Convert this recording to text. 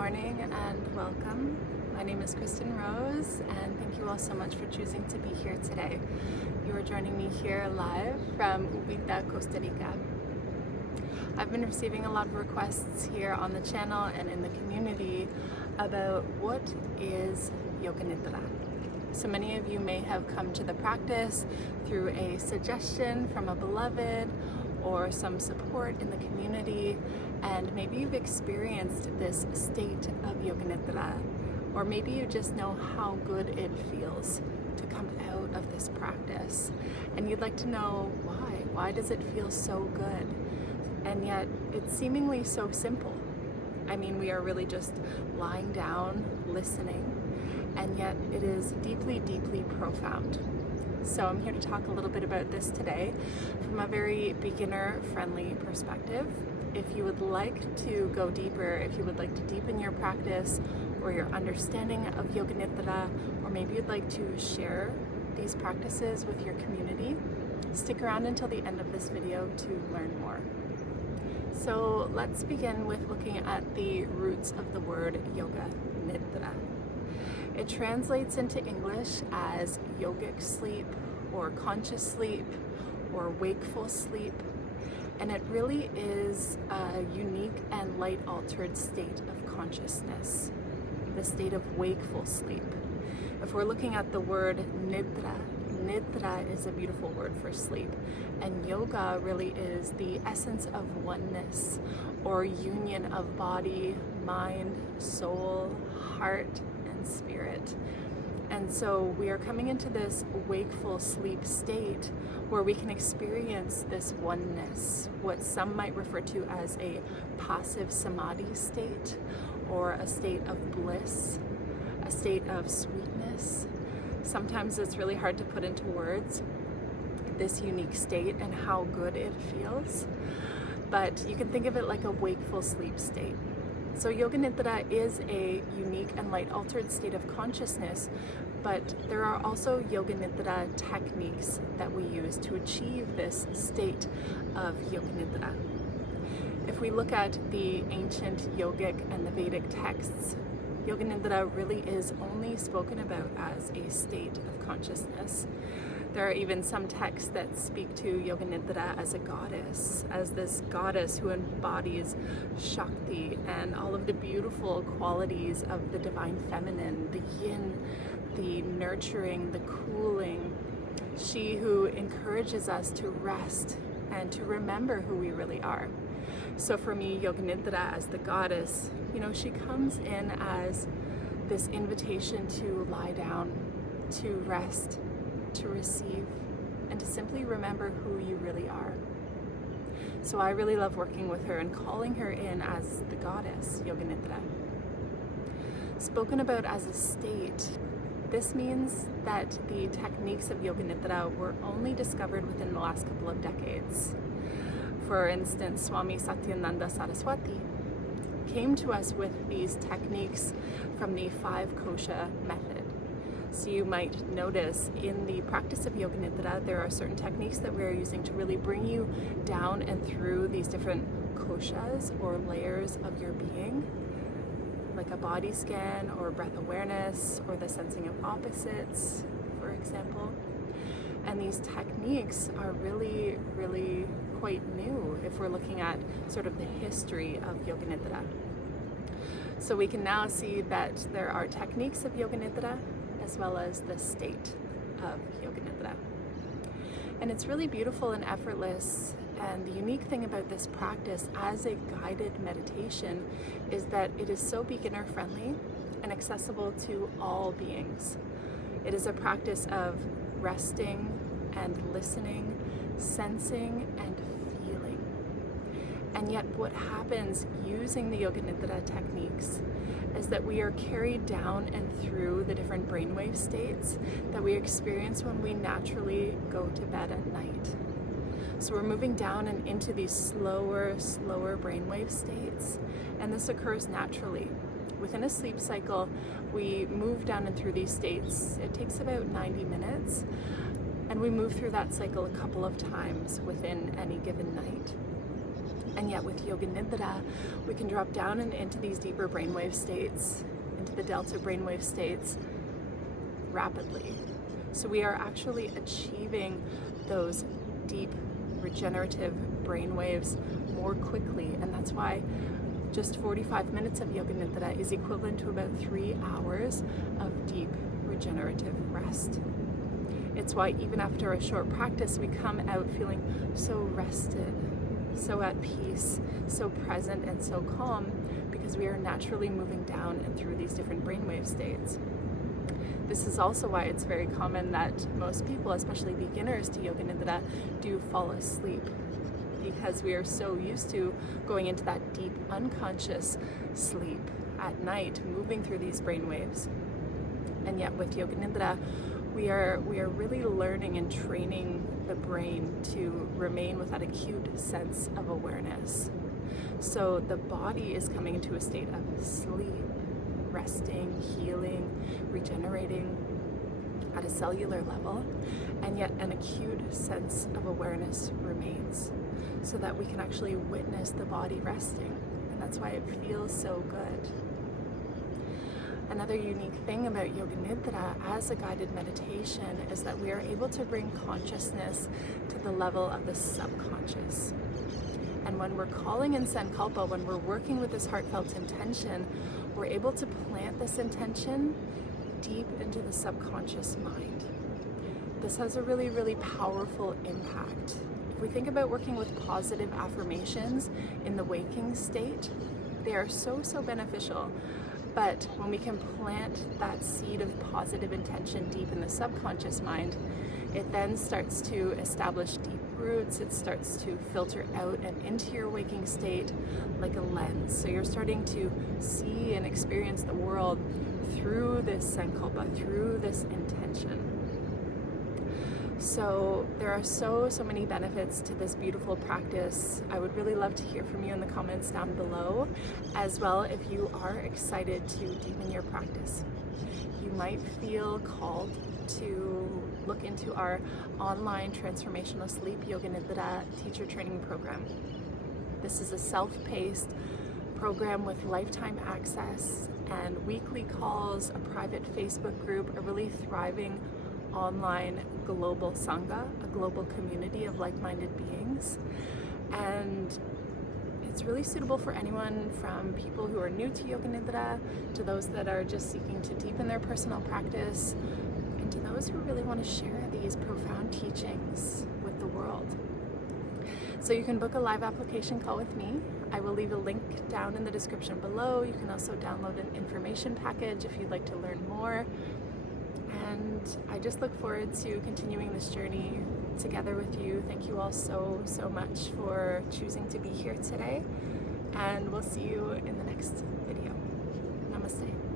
morning and welcome. My name is Kristyn Rose and thank you all so much for choosing to be here today. You are joining me here live from Ubita, Costa Rica. I've been receiving a lot of requests here on the channel and in the community about what is Yoga Nidra. So many of you may have come to the practice through a suggestion from a beloved or some support in the community, and maybe you've experienced this state of Yoga Nidra, or maybe you just know how good it feels to come out of this practice and you'd like to know why does it feel so good, and yet it's seemingly so simple. I mean, we are really just lying down, listening, and yet it is deeply, deeply profound. So I'm here to talk a little bit about this today from a very beginner-friendly perspective. If you would like to go deeper, if you would like to deepen your practice or your understanding of Yoga Nidra, or maybe you'd like to share these practices with your community, stick around until the end of this video to learn more. So let's begin with looking at the roots of the word Yoga Nidra. It translates into English as yogic sleep, or conscious sleep, or wakeful sleep, and it really is a unique and light-altered state of consciousness, the state of wakeful sleep. If we're looking at the word Nidra, Nidra is a beautiful word for sleep, and yoga really is the essence of oneness, or union of body, mind, soul, heart, spirit. And so we are coming into this wakeful sleep state where we can experience this oneness, what some might refer to as a passive samadhi state, or a state of bliss, a state of sweetness. Sometimes it's really hard to put into words this unique state and how good it feels, but you can think of it like a wakeful sleep state. So Yoga Nidra is a unique and light-altered state of consciousness, but there are also Yoga Nidra techniques that we use to achieve this state of Yoga Nidra. If we look at the ancient yogic and the Vedic texts, Yoga Nidra really is only spoken about as a state of consciousness. There are even some texts that speak to Yoga Nidra as a goddess, as this goddess who embodies Shakti and all of the beautiful qualities of the divine feminine, the yin, the nurturing, the cooling. She who encourages us to rest and to remember who we really are. So for me, Yoga Nidra as the goddess, she comes in as this invitation to lie down, to rest, to receive, and to simply remember who you really are. So I really love working with her and calling her in as the goddess, Yoga Nidra. Spoken about as a state, this means that the techniques of Yoga Nidra were only discovered within the last couple of decades. For instance, Swami Satyananda Saraswati came to us with these techniques from the 5 kosha method. So you might notice in the practice of Yoga Nidra, there are certain techniques that we're using to really bring you down and through these different koshas or layers of your being, like a body scan or breath awareness or the sensing of opposites, for example. And these techniques are really, really quite new if we're looking at sort of the history of Yoga Nidra. So we can now see that there are techniques of Yoga Nidra as well as the state of Yoga Nidra. And it's really beautiful and effortless, and the unique thing about this practice as a guided meditation is that it is so beginner friendly and accessible to all beings. It is a practice of resting and listening, sensing and feeling. And yet what happens using the Yoga Nidra techniques is that we are carried down and through the different brainwave states that we experience when we naturally go to bed at night. So we're moving down and into these slower brainwave states, and this occurs naturally. Within a sleep cycle, we move down and through these states. It takes about 90 minutes, and we move through that cycle a couple of times within any given night. And yet with Yoga Nidra, we can drop down and into these deeper brainwave states, into the delta brainwave states rapidly. So we are actually achieving those deep regenerative brainwaves more quickly, and that's why just 45 minutes of Yoga Nidra is equivalent to about 3 hours of deep regenerative rest. It's why even after a short practice, we come out feeling so rested, so at peace, so present and so calm, because we are naturally moving down and through these different brainwave states. This is also why it's very common that most people, especially beginners to Yoga Nidra, do fall asleep, because we are so used to going into that deep unconscious sleep at night, moving through these brainwaves. And yet with Yoga Nidra, we are really learning and training the brain to remain with that acute sense of awareness. So the body is coming into a state of sleep, resting, healing, regenerating at a cellular level, and yet an acute sense of awareness remains, so that we can actually witness the body resting, and that's why it feels so good. Another unique thing about Yoga Nidra as a guided meditation is that we are able to bring consciousness to the level of the subconscious. And when we're calling in Sankalpa, when we're working with this heartfelt intention, we're able to plant this intention deep into the subconscious mind. This has a really, really powerful impact. If we think about working with positive affirmations in the waking state, they are so, so beneficial. But when we can plant that seed of positive intention deep in the subconscious mind, it then starts to establish deep roots. It starts to filter out and into your waking state like a lens. So you're starting to see and experience the world through this sankalpa, through this intention. So there are so many benefits to this beautiful practice. I would really love to hear from you in the comments down below, as well if you are excited to deepen your practice. You might feel called to look into our online Transformational Sleep Yoga Nidra teacher training program. This is a self-paced program with lifetime access and weekly calls, a private Facebook group, a really thriving online global sangha, a global community of like-minded beings. And it's really suitable for anyone from people who are new to Yoga Nidra to those that are just seeking to deepen their personal practice, and to those who really want to share these profound teachings with the world. So you can book a live application call with me. I will leave a link down in the description below. You can also download an information package if you'd like to learn more. And I just look forward to continuing this journey together with you. Thank you all so much for choosing to be here today. And we'll see you in the next video. Namaste.